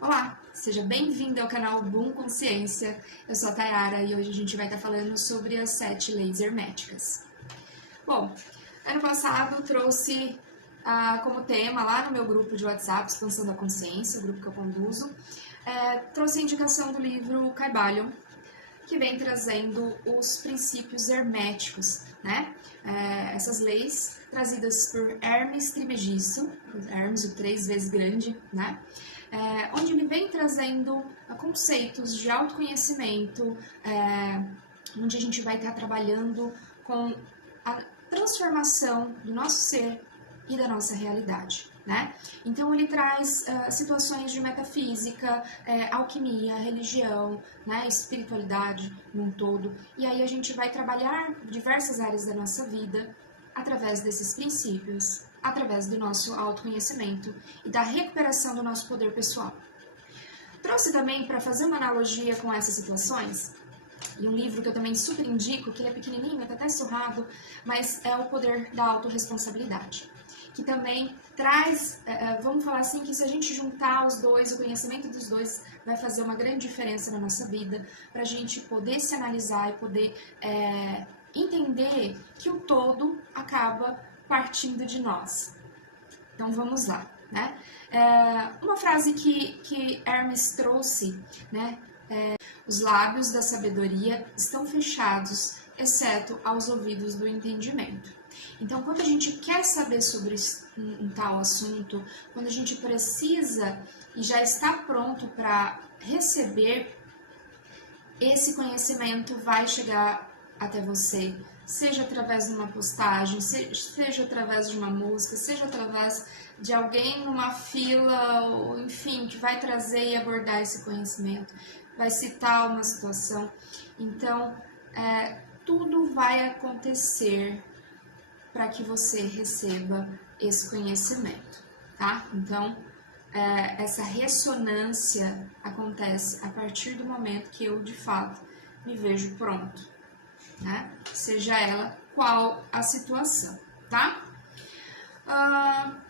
Olá, seja bem-vindo ao canal Boom Consciência. Eu sou a Tayara e hoje a gente vai estar falando sobre as 7 leis herméticas. Bom, ano passado trouxe como tema lá no meu grupo de WhatsApp, Expansão da Consciência, o grupo que eu conduzo, trouxe a indicação do livro Kybalion, que vem trazendo os princípios herméticos, né? Essas leis trazidas por Hermes Trismegisto, Hermes o 3 vezes grande, né? Onde ele vem trazendo conceitos de autoconhecimento, onde a gente vai estar trabalhando com a transformação do nosso ser e da nossa realidade, né? Então ele traz situações de metafísica, alquimia, religião, né, espiritualidade num todo, e aí a gente vai trabalhar diversas áreas da nossa vida através desses princípios, através do nosso autoconhecimento e da recuperação do nosso poder pessoal. Trouxe também, para fazer uma analogia com essas situações, e um livro que eu também super indico, que ele é pequenininho, tá até surrado, mas é O Poder da Autorresponsabilidade, que também traz, vamos falar assim, que se a gente juntar os dois, o conhecimento dos dois vai fazer uma grande diferença na nossa vida, para a gente poder se analisar e poder entender que o todo acaba partindo de nós. Então vamos lá, né? Uma frase que Hermes trouxe, né? Os lábios da sabedoria estão fechados, exceto aos ouvidos do entendimento. Então, quando a gente quer saber sobre um tal assunto, quando a gente precisa e já está pronto para receber, esse conhecimento vai chegar até você, seja através de uma postagem, seja através de uma música, seja através de alguém numa fila, ou enfim, que vai trazer e abordar esse conhecimento, vai citar uma situação. Então, tudo vai acontecer para que você receba esse conhecimento, tá? Então, essa ressonância acontece a partir do momento que eu, de fato, me vejo pronto, né? Seja ela qual a situação, tá?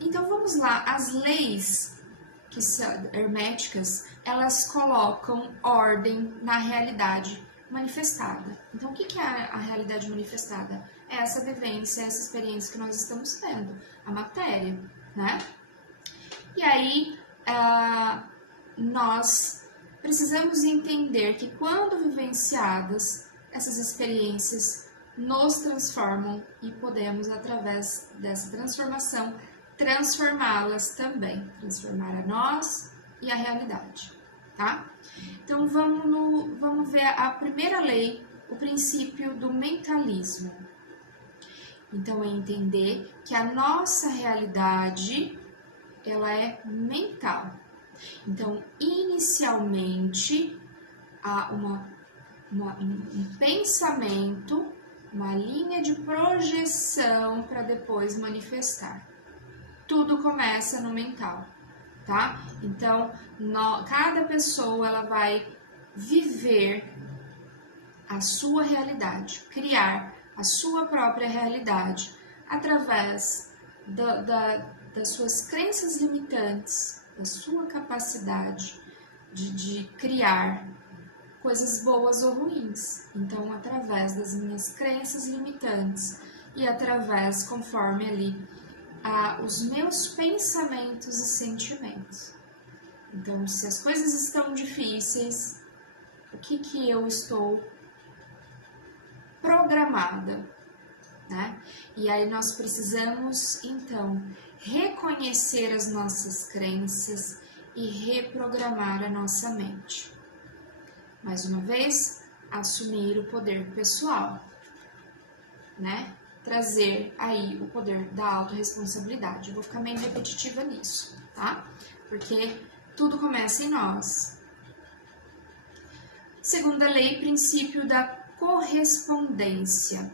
Então, vamos lá. As leis que são herméticas, elas colocam ordem na realidade manifestada. Então, o que é a realidade manifestada? É essa vivência, essa experiência que nós estamos tendo, a matéria, né? E aí, nós precisamos entender que quando vivenciadas, essas experiências nos transformam e podemos, através dessa transformação, transformá-las também, transformar a nós e a realidade, tá? Então, vamos ver a primeira lei, o princípio do mentalismo. Então, é entender que a nossa realidade, ela é mental. Então, inicialmente, há um pensamento, uma linha de projeção para depois manifestar. Tudo começa no mental, tá? Então, cada pessoa, ela vai viver a sua realidade, criar a sua própria realidade através das suas crenças limitantes, da sua capacidade de criar coisas boas ou ruins. Então, através das minhas crenças limitantes e através, conforme ali, os meus pensamentos e sentimentos. Então, se as coisas estão difíceis, o que eu estou programada, né? E aí nós precisamos, então, reconhecer as nossas crenças e reprogramar a nossa mente. Mais uma vez, assumir o poder pessoal, né? Trazer aí o poder da autorresponsabilidade. Eu vou ficar meio repetitiva nisso, tá? Porque tudo começa em nós. Segunda lei, princípio da correspondência.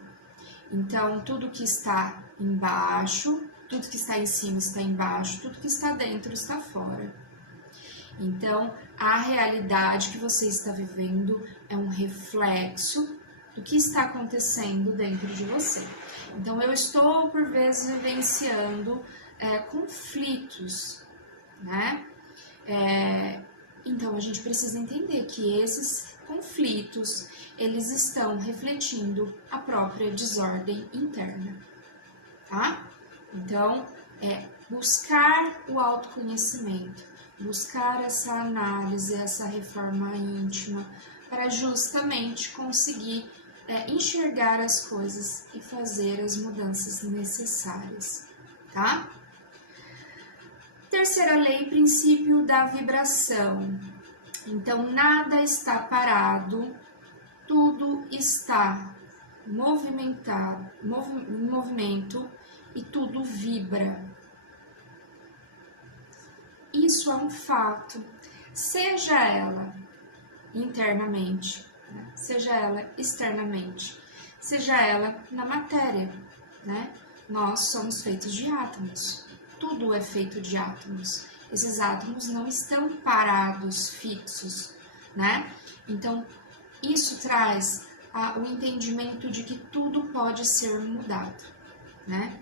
Então, tudo que está embaixo, tudo que está em cima está embaixo, tudo que está dentro está fora. Então, a realidade que você está vivendo é um reflexo do que está acontecendo dentro de você. Então, eu estou, por vezes, vivenciando conflitos, né? Então a gente precisa entender que esses conflitos, eles estão refletindo a própria desordem interna, tá? Então, buscar o autoconhecimento, buscar essa análise, essa reforma íntima, para justamente conseguir enxergar as coisas e fazer as mudanças necessárias, tá? Terceira lei, princípio da vibração. Então, nada está parado, tudo está movimentado, em movimento e tudo vibra. Isso é um fato, seja ela internamente, né? Seja ela externamente, seja ela na matéria, né? Nós somos feitos de átomos, tudo é feito de átomos. Esses átomos não estão parados, fixos, né? Então, isso traz o entendimento de que tudo pode ser mudado, né?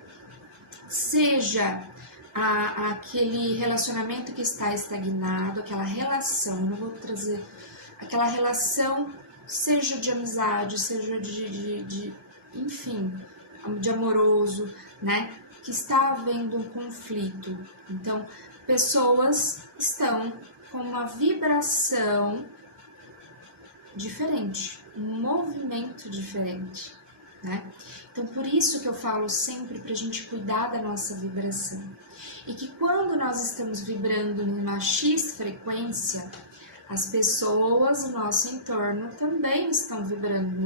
Seja aquele relacionamento que está estagnado, aquela relação, eu vou trazer aquela relação, seja de amizade, seja enfim, de amoroso, né? Que está havendo um conflito. Então, pessoas estão com uma vibração diferente, um movimento diferente, né? Então, por isso que eu falo sempre para a gente cuidar da nossa vibração. E que quando nós estamos vibrando numa X frequência, as pessoas do nosso entorno também estão vibrando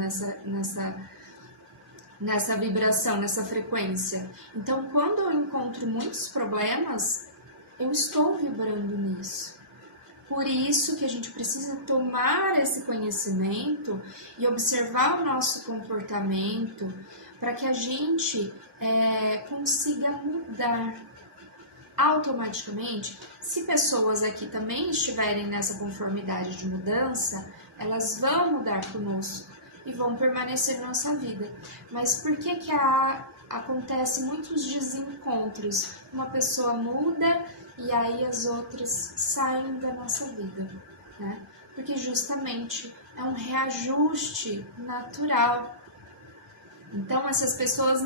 nessa vibração, nessa frequência. Então, quando eu encontro muitos problemas, eu estou vibrando nisso. Por isso que a gente precisa tomar esse conhecimento e observar o nosso comportamento para que a gente consiga mudar automaticamente. Se pessoas aqui também estiverem nessa conformidade de mudança, elas vão mudar conosco e vão permanecer na nossa vida. Mas por que acontece muitos desencontros? Uma pessoa muda e aí as outras saem da nossa vida, né? Porque justamente é um reajuste natural. Então essas pessoas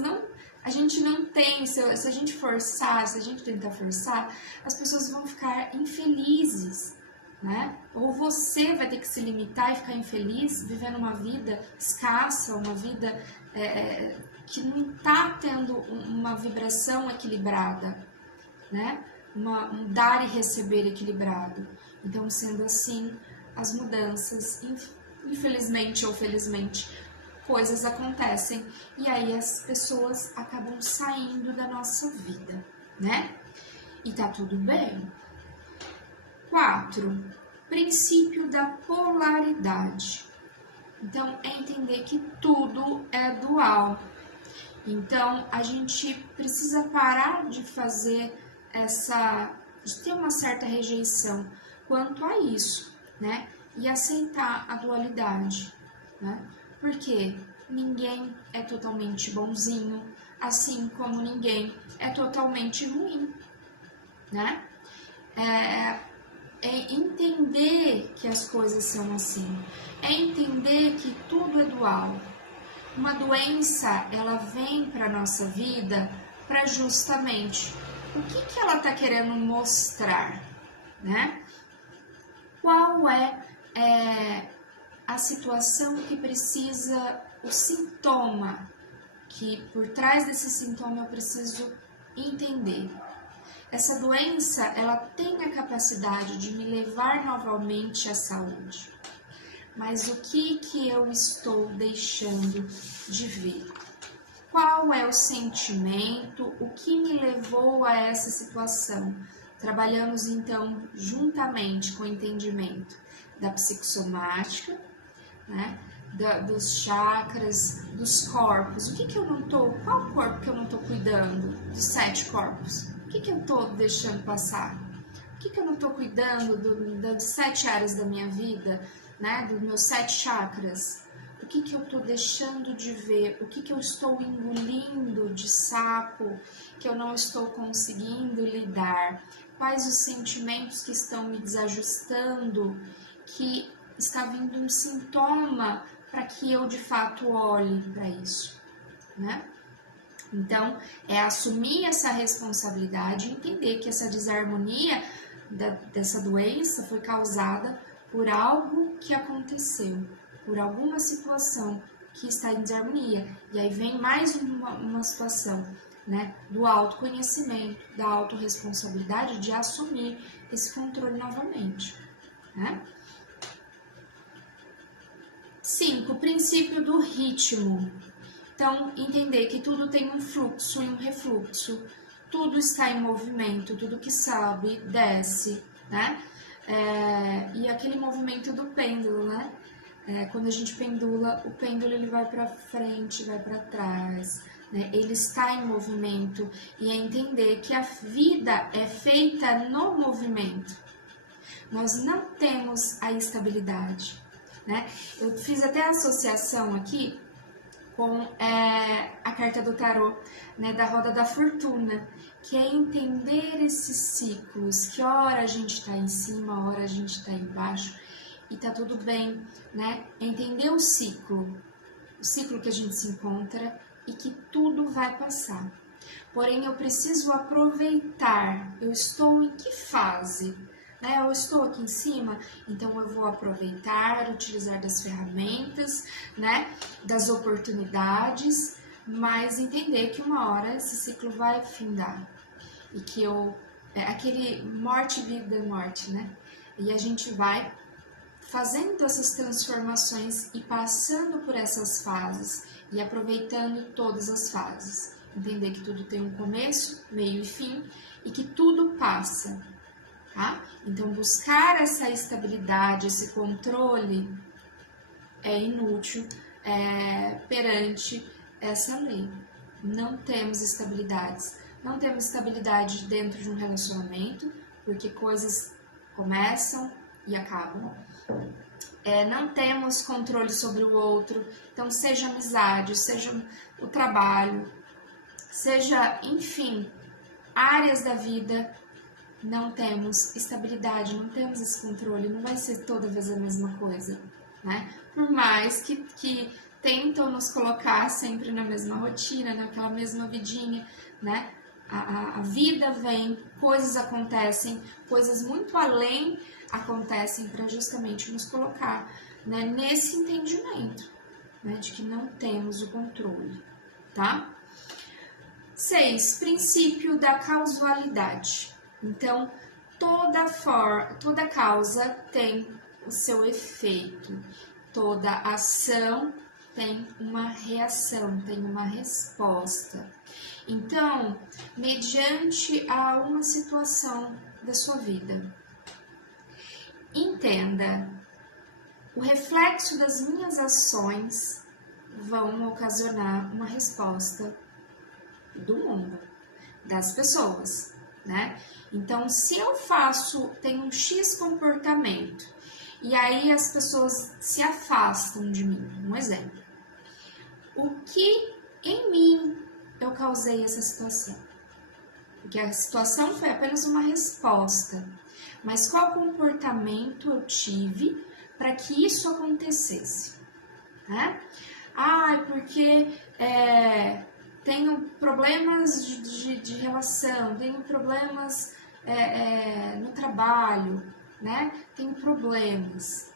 a gente não tem, se a gente forçar, se a gente tentar forçar, as pessoas vão ficar infelizes, né? Ou você vai ter que se limitar e ficar infeliz, vivendo uma vida escassa, uma vida que não está tendo uma vibração equilibrada, né? Um dar e receber equilibrado. Então, sendo assim, as mudanças, infelizmente ou felizmente, coisas acontecem e aí as pessoas acabam saindo da nossa vida, né? E tá tudo bem. 4. Princípio da polaridade. Então, é entender que tudo é dual. Então, a gente precisa parar de fazer de ter uma certa rejeição quanto a isso, né? E aceitar a dualidade, né? Porque ninguém é totalmente bonzinho, assim como ninguém é totalmente ruim, né? É entender que as coisas são assim, é entender que tudo é dual. Uma doença, ela vem para a nossa vida para justamente o que ela está querendo mostrar, né? Qual é a situação que precisa, o sintoma, que por trás desse sintoma eu preciso entender. Essa doença, ela tem a capacidade de me levar novamente à saúde. Mas o que eu estou deixando de ver? Qual é o sentimento? O que me levou a essa situação? Trabalhamos então juntamente com o entendimento da psicossomática, né? Dos chakras, dos corpos. O que eu não estou? Qual corpo que eu não estou cuidando? Dos 7 corpos. O que eu estou deixando passar? O que eu não estou cuidando das 7 áreas da minha vida, né? Dos meus 7 chakras? O que eu estou deixando de ver? O que eu estou engolindo de sapo que eu não estou conseguindo lidar? quais os sentimentos que estão me desajustando, que está vindo um sintoma para que eu de fato olhe para isso, né? Então, é assumir essa responsabilidade e entender que essa desarmonia dessa doença foi causada por algo que aconteceu, por alguma situação que está em desarmonia. E aí vem mais uma situação, né, do autoconhecimento, da autorresponsabilidade de assumir esse controle novamente, né? 5. O princípio do ritmo. Então, entender que tudo tem um fluxo e um refluxo, tudo está em movimento, tudo que sobe, desce, né? E aquele movimento do pêndulo, né? Quando a gente pendula, o pêndulo ele vai para frente, vai para trás, né? Ele está em movimento e é entender que a vida é feita no movimento. Nós não temos a estabilidade, né? Eu fiz até a associação aqui com a carta do tarô, né, da roda da fortuna, que é entender esses ciclos, que hora a gente está em cima, hora a gente está embaixo, e tá tudo bem, né? Entender o ciclo que a gente se encontra e que tudo vai passar. Porém, eu preciso aproveitar, eu estou em que fase? Né? Eu estou aqui em cima, então eu vou aproveitar, utilizar das ferramentas, né? Das oportunidades, mas entender que uma hora esse ciclo vai findar e que aquele morte, vida, morte, né? E a gente vai fazendo essas transformações e passando por essas fases e aproveitando todas as fases. Entender que tudo tem um começo, meio e fim e que tudo passa. Tá? Então, buscar essa estabilidade, esse controle é inútil perante essa lei. Não temos estabilidades. Não temos estabilidade dentro de um relacionamento, porque coisas começam e acabam. Não temos controle sobre o outro, então seja amizade, seja o trabalho, seja, enfim, áreas da vida. Não temos estabilidade, não temos esse controle, não vai ser toda vez a mesma coisa, né? Por mais que tentam nos colocar sempre na mesma rotina, naquela mesma vidinha, né? A vida vem, coisas acontecem, coisas muito além acontecem para justamente nos colocar, né, nesse entendimento, né, de que não temos o controle, tá? 6. Princípio da causalidade. Então, toda causa tem o seu efeito, toda ação tem uma reação, tem uma resposta. Então, mediante a uma situação da sua vida, entenda, o reflexo das minhas ações vão ocasionar uma resposta do mundo, das pessoas, né? Então, se eu tenho um X comportamento, e aí as pessoas se afastam de mim, um exemplo. O que em mim eu causei essa situação? Porque a situação foi apenas uma resposta, mas qual comportamento eu tive para que isso acontecesse? Né? Porque tenho problemas de relação, tenho problemas no trabalho, né? Tenho problemas.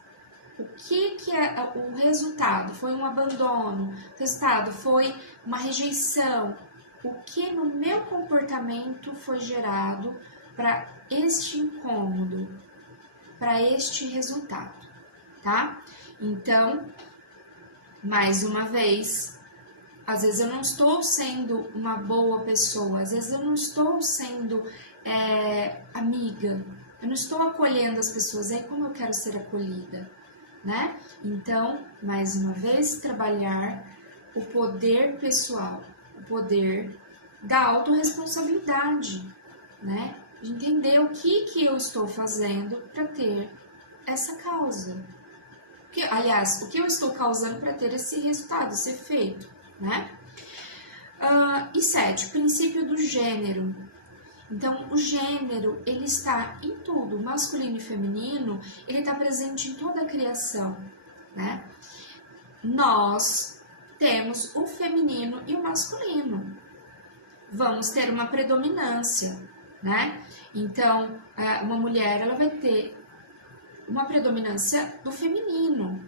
O que é o resultado? Foi um abandono, o resultado foi uma rejeição. O que no meu comportamento foi gerado para este incômodo, para este resultado, tá? Então, mais uma vez, às vezes eu não estou sendo uma boa pessoa, às vezes eu não estou sendo amiga, eu não estou acolhendo as pessoas, aí como eu quero ser acolhida, né? Então, mais uma vez, trabalhar o poder pessoal, o poder da autorresponsabilidade, né? De entender o que eu estou fazendo para ter essa causa. Aliás, o que eu estou causando para ter esse resultado, esse efeito, né? E 7, princípio do gênero. Então, o gênero, ele está em tudo, masculino e feminino, ele está presente em toda a criação, né? Nós temos o feminino e o masculino. Vamos ter uma predominância, né? Então, uma mulher, ela vai ter uma predominância do feminino,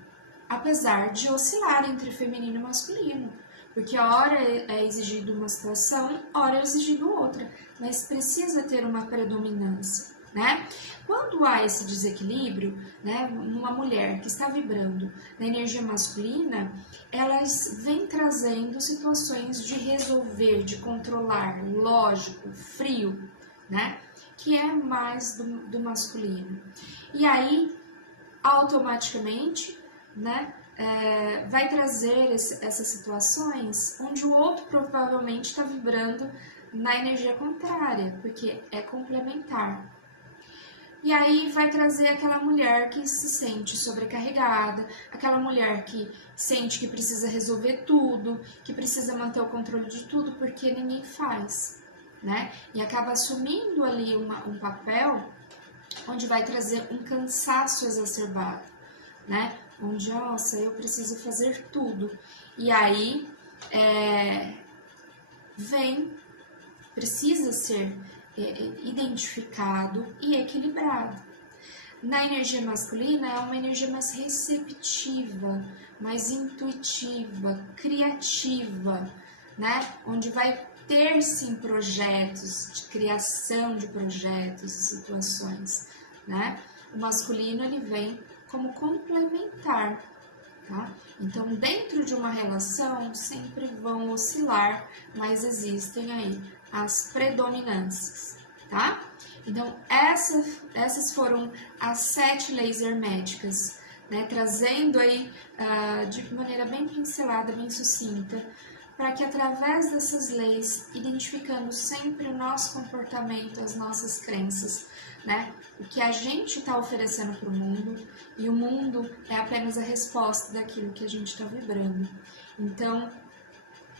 apesar de oscilar entre feminino e masculino, porque ora é exigido uma situação, ora é exigido outra, mas precisa ter uma predominância, né? Quando há esse desequilíbrio, né, numa mulher que está vibrando na energia masculina, elas vêm trazendo situações de resolver, de controlar, lógico, frio, né? Que é mais do masculino. E aí, automaticamente, né, vai trazer essas situações onde o outro provavelmente está vibrando na energia contrária, porque é complementar. E aí vai trazer aquela mulher que se sente sobrecarregada, aquela mulher que sente que precisa resolver tudo, que precisa manter o controle de tudo, porque ninguém faz, né? E acaba assumindo ali um papel onde vai trazer um cansaço exacerbado, né? Onde, nossa, eu preciso fazer tudo. E aí, precisa ser identificado e equilibrado. Na energia masculina, é uma energia mais receptiva, mais intuitiva, criativa, né? Onde vai ter, sim, projetos, de criação de projetos e situações, né? O masculino, ele vem como complementar, tá? Então, dentro de uma relação, sempre vão oscilar, mas existem aí as predominâncias, tá? Então, essas foram as 7 leis herméticas, né? Trazendo aí de maneira bem pincelada, bem sucinta, para que através dessas leis, identificando sempre o nosso comportamento, as nossas crenças, né? O que a gente está oferecendo para o mundo, e o mundo é apenas a resposta daquilo que a gente está vibrando. Então,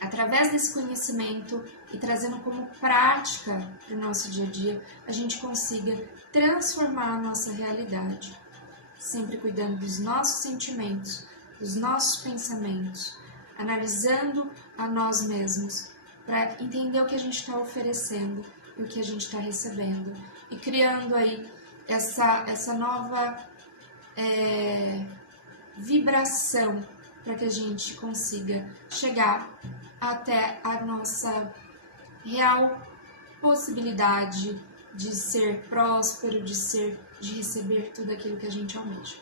através desse conhecimento e trazendo como prática para o nosso dia a dia, a gente consiga transformar a nossa realidade, sempre cuidando dos nossos sentimentos, dos nossos pensamentos, analisando a nós mesmos, para entender o que a gente está oferecendo e o que a gente está recebendo, e criando aí essa nova vibração para que a gente consiga chegar até a nossa real possibilidade de ser próspero, de receber tudo aquilo que a gente almeja.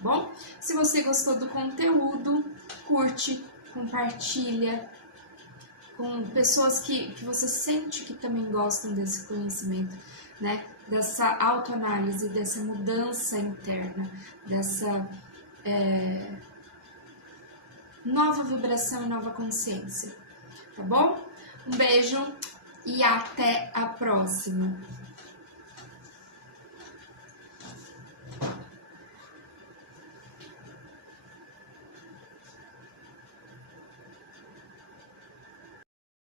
Bom, se você gostou do conteúdo, curte, compartilha com pessoas que você sente que também gostam desse conhecimento, né? Dessa autoanálise, dessa mudança interna, dessa nova vibração e nova consciência, tá bom? Um beijo e até a próxima!